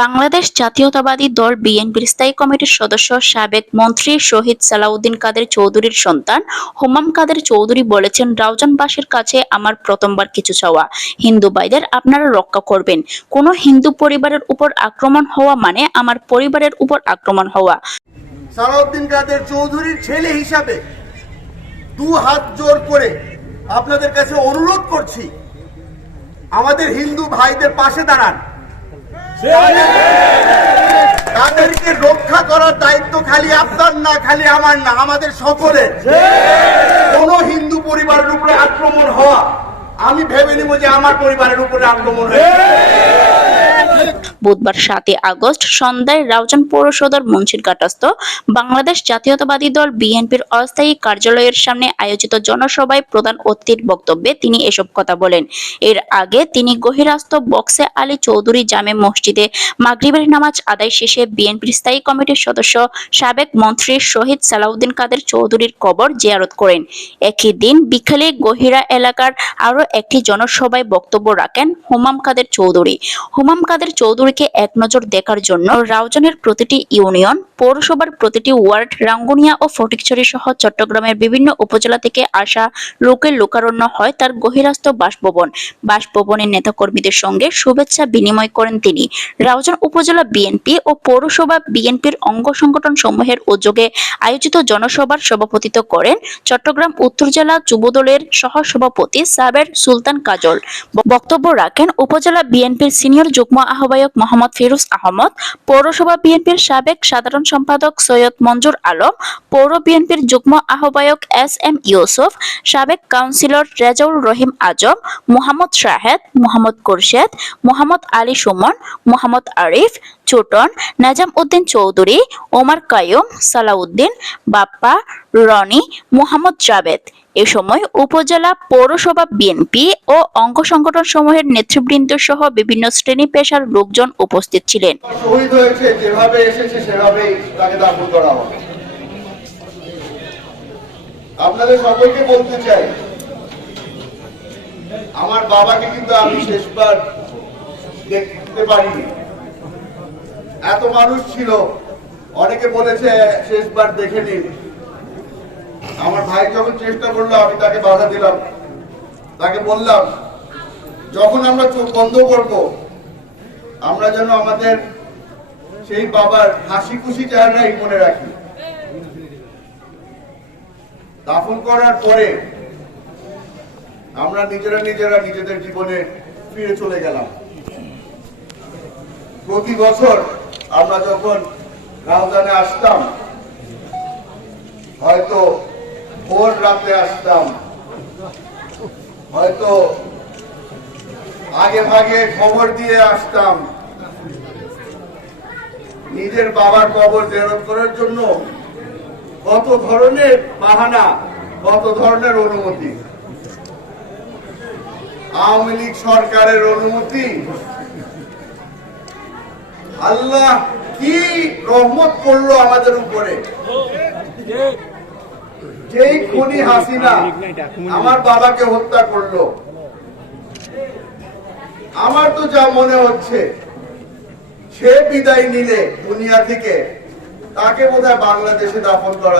বাংলাদেশ জাতীয়তাবাদী দল বিএনপির স্থায়ী কমিটির সদস্য সাবেক মন্ত্রী শহীদ সালাউদ্দিন কাদের চৌধুরীর সন্তান হোমাম কাদের চৌধুরী বলেছেন, রাউজানবাসীর কাছে আমার প্রথমবার কিছু চাওয়া। হিন্দু ভাইদের আপনারা রক্ষা করবেন। কোনো হিন্দু পরিবারের উপর আক্রমণ হওয়া মানে আমার পরিবারের উপর আক্রমণ হওয়া। সালাউদ্দিন কাদের চৌধুরীর ছেলে হিসাবে দু হাত জোর করে আপনাদের কাছে অনুরোধ করছি, আমাদের হিন্দু ভাইদের পাশে দাঁড়ান। তাদেরকে রক্ষা করার দায়িত্ব খালি আপনার না, খালি আমার না, আমাদের সকলের কোন হিন্দু পরিবারের উপরে আক্রমণ হওয়া, আমি ভেবে নিব যে আমার পরিবারের উপরে আক্রমণ হয়েছে। বুধবার সাতই আগস্ট সন্ধ্যায় রাউজান পৌর সদর মুন্সিরঘাটস্থ বাংলাদেশ জাতীয়তাবাদী দল বিএনপির অস্থায়ী কার্যালয়ের সামনে আয়োজিত জনসভায় প্রধান অতিথির বক্তব্যে তিনি এসব কথা বলেন। এর আগে তিনি গহিরাস্ত বক্সে আলী চৌধুরী জামে মসজিদে মাগরিবের নামাজ আদায় শেষে বিএনপির স্থায়ী কমিটির সদস্য সাবেক মন্ত্রী শহীদ সালাউদ্দিন কাদের চৌধুরীর কবর জিয়ারত করেন। একই দিন বিকালে গহিরা এলাকার আরও একটি জনসভায় বক্তব্য রাখেন হুমাম কাদের চৌধুরী। হুমাম কাদের চৌধুরীকে এক নজর দেখার জন্য রাউজানের প্রতিটি ইউনিয়ন, পৌরসভার প্রতিটি ওয়ার্ড, রাঙ্গুনিয়া ও ফটিকছড়ি সহ চট্টগ্রামের বিভিন্ন উপজেলা থেকে আসা লোকের লোকারণ্য হয় তার গহিরাস্ত বাসভবন। বাসভবনের নেতাকর্মীদের সঙ্গে শুভেচ্ছা বিনিময় করেন তিনি। রাউজান উপজেলা বিএনপি ও পৌরসভা বিএনপির অঙ্গ সংগঠন সমূহের উদ্যোগে আয়োজিত জনসভার সভাপতিত্ব করেন চট্টগ্রাম উত্তর জেলা যুবদলের সহ সভাপতি সাবের সুলতান কাজল। বক্তব্য রাখেন উপজেলা বিএনপির সিনিয়র যুগ্ম আহ্বায়ক মোহাম্মদ ফিরোজ আহমদ, পৌরসভা বিএনপির সাবেক সাধারণ সম্পাদক সৈয়দ মঞ্জুর আলম, পৌর বিএনপির যুগ্ম আহ্বায়ক এস এম ইউসুফ, সাবেক কাউন্সিলর রেজাউল রহিম আজম, মোহাম্মদ শাহেদ, মোহাম্মদ কুরশেদ মোহাম্মদ আলী সুমন, মোহাম্মদ আরিফ ছোটন নাজাম উদ্দিন চৌধুরী, ওমর কায়ুম, সালাউদ্দিন, বাপ্পা রনি মোহাম্মদ জাবেদ এ সময় উপজেলা পৌরসভা বিএনপি ও অঙ্গ সংগঠন সমূহের নেতৃবৃন্দ সহ বিভিন্ন শ্রেণি পেশার লোকজন উপস্থিত ছিলেন। আপনাদের সকলকে বলতে চাই, আমার বাবাকে কিন্তু আমি শেষবার দেখতে পারিনি। এত মানুষ ছিল, অনেকে বলেছে শেষবার দেখে নিন। আমার ভাই যখন চেষ্টা করল, আমি তাকে বাধা দিলাম। তাকে বললাম, যখন আমরা চোখ বন্ধ করব, আমরা যেন আমাদের সেই বাবার হাসি খুশি চেহারাই মনে রাখি। দাফন করার পরে আমরা নিজেরা নিজেরা নিজেদের জীবনে ফিরে চলে গেলাম। প্রতি বছর আমরা যখন রাউজানে আসতাম, হয়তো ভোর রাতে আসতাম। হয়তো আগে ভাগে খবর দিয়ে আসতাম। নিজের বাবার কবর জেরত করার জন্য কত ধরনের বাহানা, কত ধরনের অনুমতি। আওয়ামী লীগ সরকারের অনুমতি। আল্লাহ কি রহমত করল আমাদের উপরে? যেই খুনি হাসিনা আমার বাবাকে হত্যা করল আমার তো যা মনে হচ্ছে, সে বিদায় নিলে দুনিয়া থেকে তাকে বোধহয় বাংলাদেশে দাফন করা।